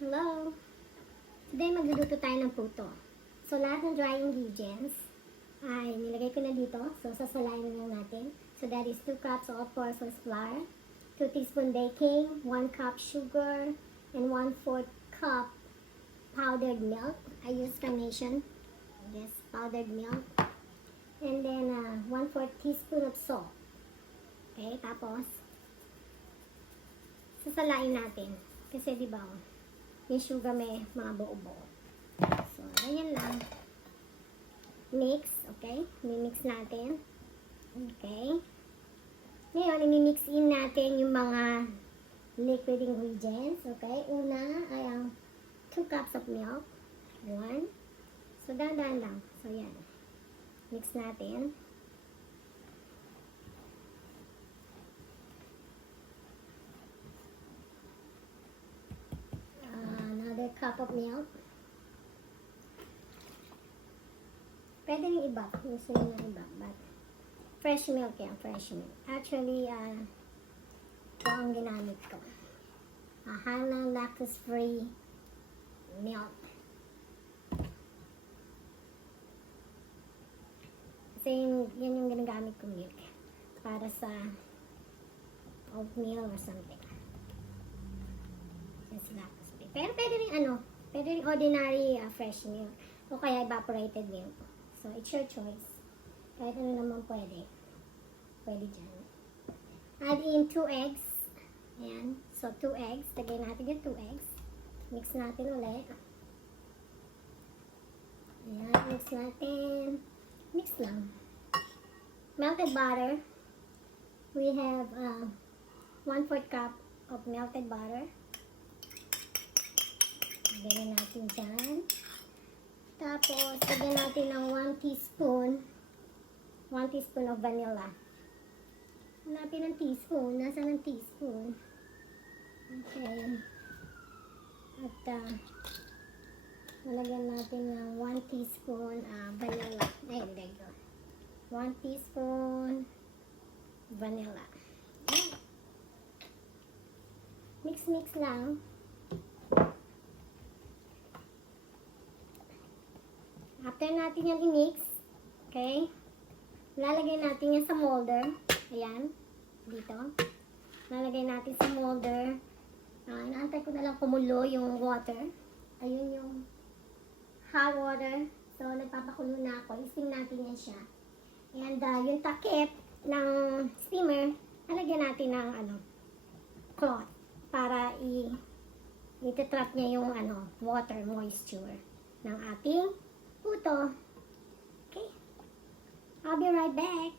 Hello! Today magluluto tayo ng puto. So lahat ng dry ingredients ay nilagay ko na dito. So sasalain na lang natin. So that is 2 cups all-purpose flour, 2 teaspoon baking, 1 cup sugar, and 1/4 cup powdered milk. I use Carnation. Yes, powdered milk. And then 1/4 teaspoon of salt. Okay, tapos sasalain natin. Kasi di ba, yung sugar may mga buo-buo. So, ganyan lang. Mix, okay? Mimix natin. Okay? Ngayon, i-mix in natin yung mga liquid ingredients. Okay? Una ay ang 2 cups of milk. 1. So, dahan-dahan lang. So, yan. Mix natin. Another cup of milk. Pwede yung iba. Gusto nyo na iba. But, fresh milk yan. Fresh milk. Actually, ito ang ginamit ko. Hanang lactose-free milk. Kasi yan yung ginagamit kong milk. Para sa oatmeal or something. Just lactose-free. Pero pwede rin pwede rin ordinary fresh milk. O kaya evaporated milk. So, it's your choice. Kahit ano naman pwede. Pwede dyan. Add in 2 eggs. Ayan. So, 2 eggs. Lagay natin yung 2 eggs. Mix natin ulit. Ayan. Mix natin. Mix lang. Melted butter. We have 1/4 cup of melted butter. Lagyan natin dyan. Tapos, lagyan natin ng 1 teaspoon of vanilla. Hanapin ng teaspoon. Nasaan ang teaspoon? Okay. At, nalagyan natin ng 1 teaspoon vanilla. Ay, there you go. 1 teaspoon vanilla. Ayan. Mix lang. After natin yan i-mix, okay, lalagay natin yan sa molder. Ayan, dito. Lalagay natin sa molder. Inaantay ko na lang kumulo yung water. Ayun yung hot water. So, nagpapakulo na ako. I-steam natin yan siya. And yung takip ng steamer, lalagyan natin ng cloth para i-trap niya yung water moisture ng ating puto. Okay. I'll be right back.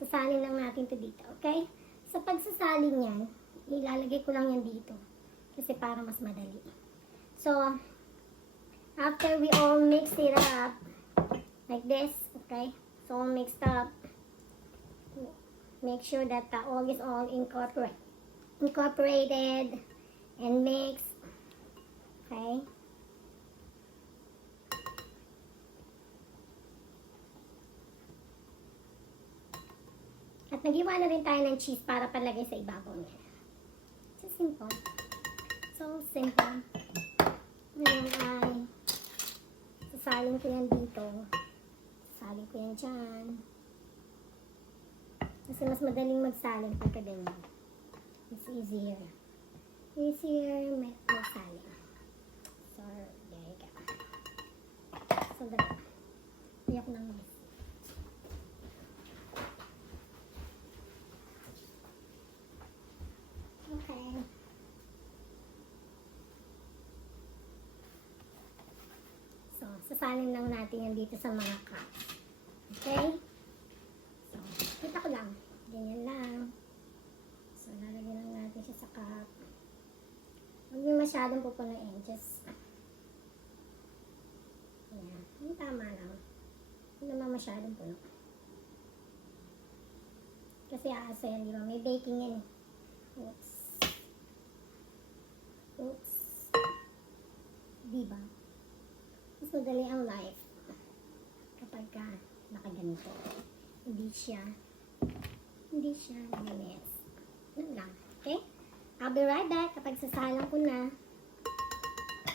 Sasalin lang natin to dito. Okay? Sa pagsasalin yan, ilalagay ko lang yan dito. Kasi para mas madali. So, after we all mix it up, like this, okay? So, all mixed up. Make sure that all is all incorporated and mixed. Okay? At nag-iwa na rin tayo ng cheese para palagay sa ibabaw niya. So simple. So simple. Ngayon ay sasalin ko yan dito. Sasalin ko yan dyan. Kasi mas madaling magsalin pagka ganyan. It's easier. Easier magsalin. So, there you go. So, dali. Iyak ng mas. Okay. So, sasalin lang natin yan dito sa mga cups. Okay? So, kita ko lang. Ganyan lang. So, lalagyan lang natin siya sa cup. Huwag nyo masyadong pupunuin. Just, yan. Yung tama lang. Hindi naman masyadong puno. Kasi asa yan, di ba? May baking yan eh. Oops. Diba? Mas madali ang life kapag nakaganito. Hindi siya mess. Yun lang. Okay? I'll be right back kapag sasalang ko na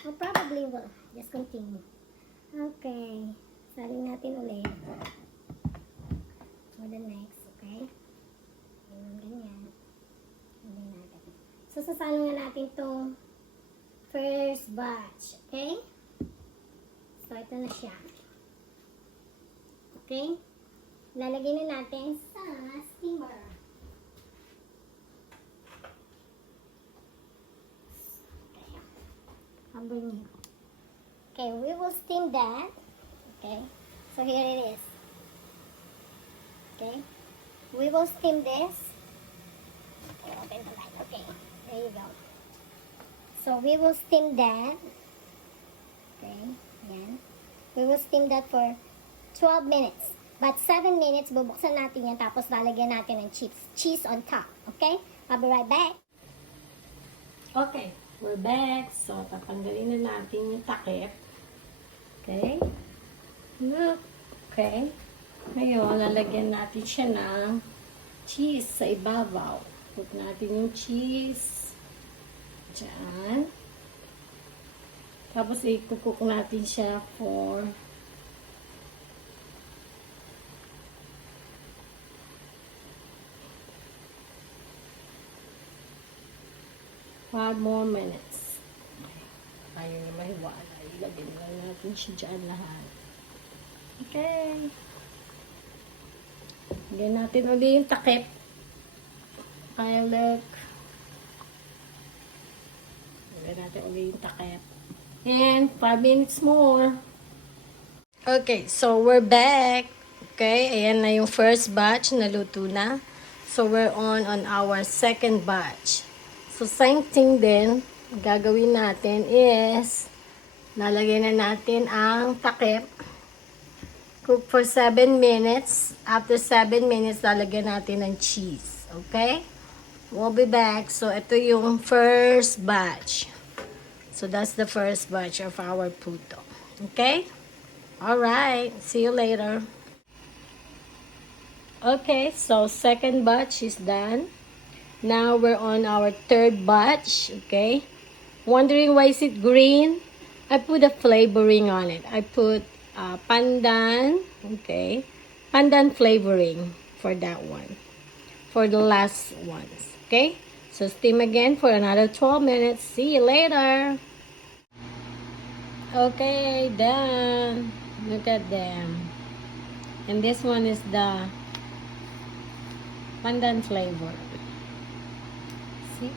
Or probably will just continue. Okay. Salin natin ulit. For the next, okay? Ganyan. Ganyan natin. So, sasalo nga natin itong first batch. Okay? So, ito na siya. Okay? Lalagay na natin sa steamer. Okay. Humble me. Okay, we will steam that. Okay? So, here it is. Okay? We will steam this. Okay, open the light. Okay, there you go. So, we will steam that. Okay, yan. We will steam that for 12 minutes. But 7 minutes, bubuksan natin yan, tapos lalagyan natin ng cheese on top. Okay? I'll be right back. Okay, we're back. So, tatanggalin na natin yung takip. Okay? Look. Okay? Ngayon, lalagyan natin siya ng cheese sa ibabaw. Put natin yung cheese. Diyan. Tapos, i-cook natin siya for 5 more minutes. Ayaw na mahiwala. Ilagyan lang natin siya dyan lahat. Okay. Lagyan natin ulit yung takip. Okay, look. Lagyan natin ulit yung takip. And 5 minutes more. Okay, so we're back. Okay, ayan na yung first batch. Naluto na. So we're on our second batch. So same thing din. Gagawin natin is lalagyan na natin ang takip. Cook for 7 minutes. After 7 minutes, lalagyan natin ng cheese. Okay? We'll be back. So, ito yung first batch. So, that's the first batch of our puto. Okay? Alright. See you later. Okay. So, second batch is done. Now, we're on our third batch. Okay? Wondering why is it green? I put a flavoring on it. I put pandan, okay, pandan flavoring for that one, for the last ones, okay. So steam again for another 12 minutes. See you later. Okay, done. Look at them. And this one is the pandan flavor. See?